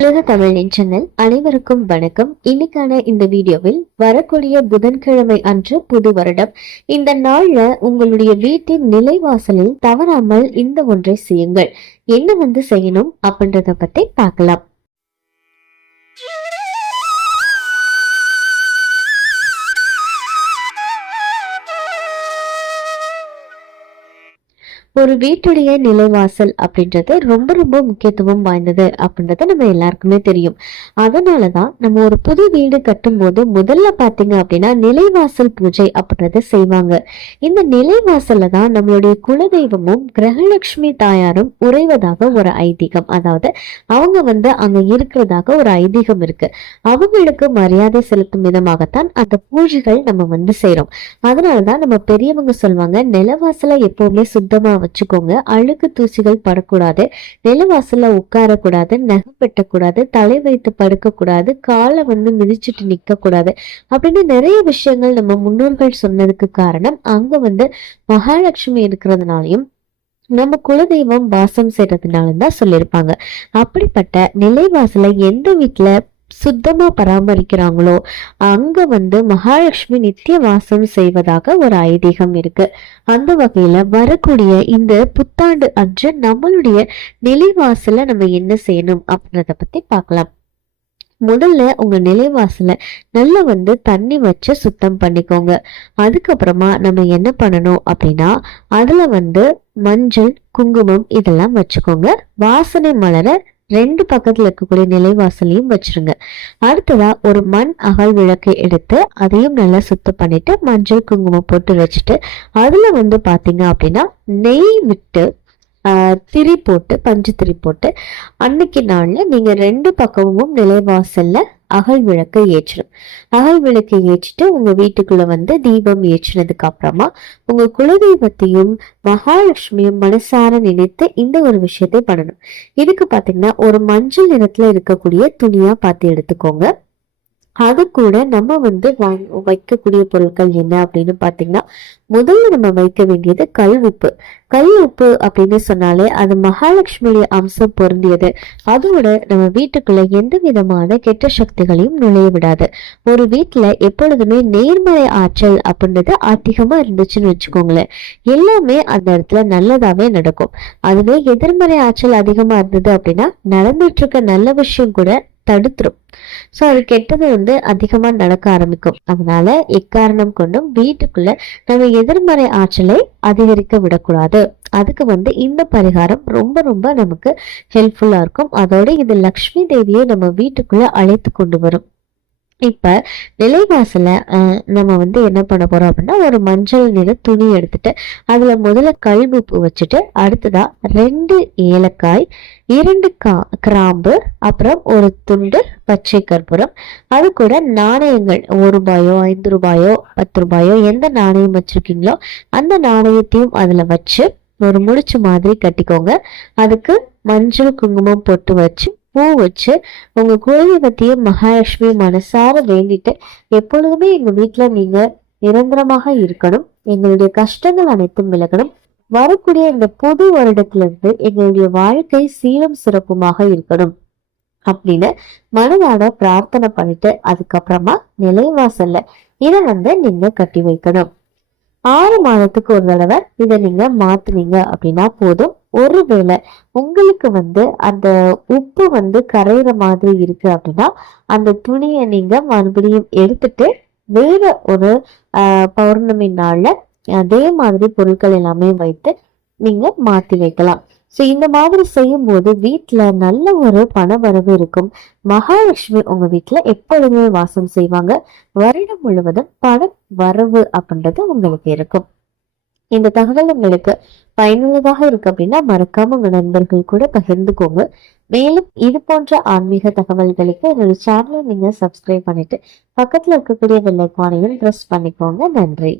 உலக தமிழ் நெஞ்சங்கள் அனைவருக்கும் வணக்கம். இன்னைக்கான இந்த வீடியோவில் வரக்கூடிய புதன்கிழமை அன்று புது வருடம். இந்த நாள்ல உங்களுடைய வீட்டின் நிலைவாசலில் தவறாமல் இந்த ஒன்றை செய்யுங்கள். என்ன செய்யணும் அப்படின்றத பத்தி பார்க்கலாம். ஒரு வீட்டுடைய நிலைவாசல் அப்படின்றது ரொம்ப ரொம்ப முக்கியத்துவம் வாய்ந்தது அப்படின்றது நம்ம எல்லாருக்குமே தெரியும். அதனாலதான் நம்ம ஒரு புது வீடு கட்டும் போது முதல்ல பாத்தீங்க அப்படின்னா நிலைவாசல் பூஜை அப்படின்றத செய்வாங்க. இந்த நிலைவாசல்ல தான் நம்மளுடைய குலதெய்வமும் கிரகலட்சுமி தாயாரும் உறைவதாக ஒரு ஐதீகம். அதாவது அவங்க அங்க இருக்கிறதாக ஒரு ஐதீகம் இருக்கு. அவங்களுக்கு மரியாதை செலுத்தும் விதமாகத்தான் அந்த பூஜைகள் நம்ம செய்யறோம். அதனாலதான் நம்ம பெரியவங்க சொல்லுவாங்க, நிலவாசலை எப்பவுமே சுத்தமா வச்சுக்கோங்க, அழுக்கு தூசிகள் படக்கூடாது, நிலவாசல்ல உட்காரக்கூடாது, நகம் வெட்டக்கூடாது, தலை வைத்து படுக்க கூடாது, காலை மிதிச்சுட்டு நிக்க கூடாது அப்படின்னு நிறைய விஷயங்கள் நம்ம முன்னோர்கள் சொன்னதுக்கு காரணம் அங்க மகாலட்சுமி இருக்கிறதுனாலையும் நம்ம குலதெய்வம் வாசம் செய்யறதுனாலும் தான் சொல்லியிருப்பாங்க. அப்படிப்பட்ட நிலைவாசலை எந்த வீட்டுல சுத்தமா பராமரிக்கிறாங்களோ அங்க மகாலட்சுமி நித்திய வாசம் செய்வதாக ஒரு ஐதீகம் இருக்கு. அந்த வகையில வரக்கூடிய இந்த புத்தாண்டு அன்று நம்மளுடைய நிலைவாசல நம்ம என்ன செய்யணும் அப்படின்றத பத்தி பார்க்கலாம். முதல்ல உங்க நிலைவாசல நல்லா தண்ணி வச்சு சுத்தம் பண்ணிக்கோங்க. அதுக்கப்புறமா நம்ம என்ன பண்ணணும் அப்படின்னா அதுல மஞ்சள், குங்குமம் இதெல்லாம் வச்சுக்கோங்க. வாசனை மலர ரெண்டு பக்கத்துல இருக்கக்கூடிய நிலைவாசலையும் வச்சிருங்க. அடுத்ததா ஒரு மண் அகல் விளக்கை எடுத்து அதையும் நல்லா சுத்தம் பண்ணிட்டு மஞ்சள் குங்குமம் போட்டு வச்சுட்டு அதுல பாத்தீங்க அப்படின்னா நெய் விட்டு திரி போட்டு பஞ்சு திரி போட்டு அன்னைக்கு நாள்ல நீங்க ரெண்டு பக்கமும் நிலைவாசல்ல அகல் விளக்கை ஏற்றணும். அகல் விளக்கை ஏற்றிட்டு உங்க வீட்டுக்குள்ள தீபம் ஏற்றினதுக்கு அப்புறமா உங்க குலதெய்வத்தையும் மகாலட்சுமியும் மனசார நினைத்து இந்த ஒரு விஷயத்தை பண்ணணும். இதுக்கு பாத்தீங்கன்னா ஒரு மஞ்சள் நிறத்துல இருக்கக்கூடிய துணியா பார்த்து எடுத்துக்கோங்க. அது கூட நம்ம வைக்கக்கூடிய பொருட்கள் என்ன அப்படின்னு பாத்தீங்கன்னா முதல்ல நம்ம வைக்க வேண்டியது கல் உப்பு. கல் உப்பு அப்படின்னு சொன்னாலே அது மகாலட்சுமியுடைய அம்சம் பொருந்தியது. அதோட நம்ம வீட்டுக்குள்ள எந்த விதமான கெட்ட சக்திகளையும் நுழைய விடாது. ஒரு வீட்டுல எப்பொழுதுமே நேர்மறை ஆற்றல் அப்படின்றது அதிகமா இருந்துச்சுன்னு வச்சுக்கோங்களேன், எல்லாமே அந்த இடத்துல நல்லதாவே நடக்கும். அதுவே எதிர்மறை ஆற்றல் அதிகமா இருந்தது அப்படின்னா நடந்துட்டு இருக்க நல்ல விஷயம் கூட தடுத்துரும். சோ அது கெட்டது அதிகமா நடக்க ஆரம்பிக்கும். அதனால எக்காரணம் கொண்டும் வீட்டுக்குள்ள நம்ம எதிர்மறை ஆற்றலை அதிகரிக்க விடக்கூடாது. அதுக்கு இந்த பரிகாரம் ரொம்ப ரொம்ப நமக்கு ஹெல்ப்ஃபுல்லா இருக்கும். அதோட இது லக்ஷ்மி தேவியை நம்ம வீட்டுக்குள்ள அழைத்து கொண்டு வரும். இப்ப நிலைவாசல நம்ம என்ன பண்ண போறோம் அப்படின்னா ஒரு மஞ்சள் நிற துணி எடுத்துட்டு அதுல முதல்ல கல்வுப்பு வச்சுட்டு அடுத்ததா 2 ஏலக்காய், 2 கிராம்பு, அப்புறம் ஒரு துண்டு பச்சை கற்பூரம், அது கூட நாணயங்கள் 1 ரூபாயோ 5 ரூபாயோ 10 ரூபாயோ எந்த நாணயம் வச்சிருக்கீங்களோ அந்த நாணயத்தையும் அதுல வச்சு ஒரு முடிச்சு மாதிரி கட்டிக்கோங்க. அதுக்கு மஞ்சள் குங்குமம் பொட்டு வச்சு பூ வச்சு உங்க குலதெய்வத்தையும் மகாலட்சுமி மனசார வேண்டிட்டு எப்பொழுதுமே எங்க வீட்டுல நீங்க நிரந்தரமாக இருக்கணும், எங்களுடைய கஷ்டங்கள் அனைத்தும் விலகணும், வரக்கூடிய இந்த புது வருடத்திலிருந்து எங்களுடைய வாழ்க்கை சீரும் சிறப்புமாக இருக்கணும் அப்படின்னு மனதார பிரார்த்தனை பண்ணிட்டு அதுக்கப்புறமா நிலைவாசல்ல இதை நீங்க கட்டி வைக்கணும். 6 மாதத்துக்கு ஒரு தடவை இதை நீங்க மாத்துனீங்க அப்படின்னா போதும். ஒருவேளை உங்களுக்கு அந்த உப்பு கரையிற மாதிரி இருக்கு அப்படின்னா அந்த துணியை நீங்க மறுபடியும் எடுத்துட்டு வேற ஒரு பௌர்ணமி நாள்ல அதே மாதிரி பொருட்கள் எல்லாமே வைத்து நீங்க மாத்தி வைக்கலாம். சோ இந்த மாதிரி செய்யும் போது வீட்டுல நல்ல ஒரு பண வரவு இருக்கும். மகாலட்சுமி உங்க வீட்டுல எப்பொழுதுமே வாசம் செய்வாங்க. வருடம் முழுவதும் பண வரவு அப்படின்றது உங்களுக்கு இருக்கும். இந்த தகவல் உங்களுக்கு பயனுள்ளதாக இருக்கு அப்படின்னா மறக்காம உங்க நண்பர்கள் கூட பகிர்ந்துக்கோங்க. மேலும் இது போன்ற ஆன்மீக தகவல்களுக்கு என்னோட சேனலை நீங்க சப்ஸ்கிரைப் பண்ணிட்டு பக்கத்துல இருக்கக்கூடிய பெல் ஐகானையும் பிரஸ் பண்ணிக்கோங்க. நன்றி.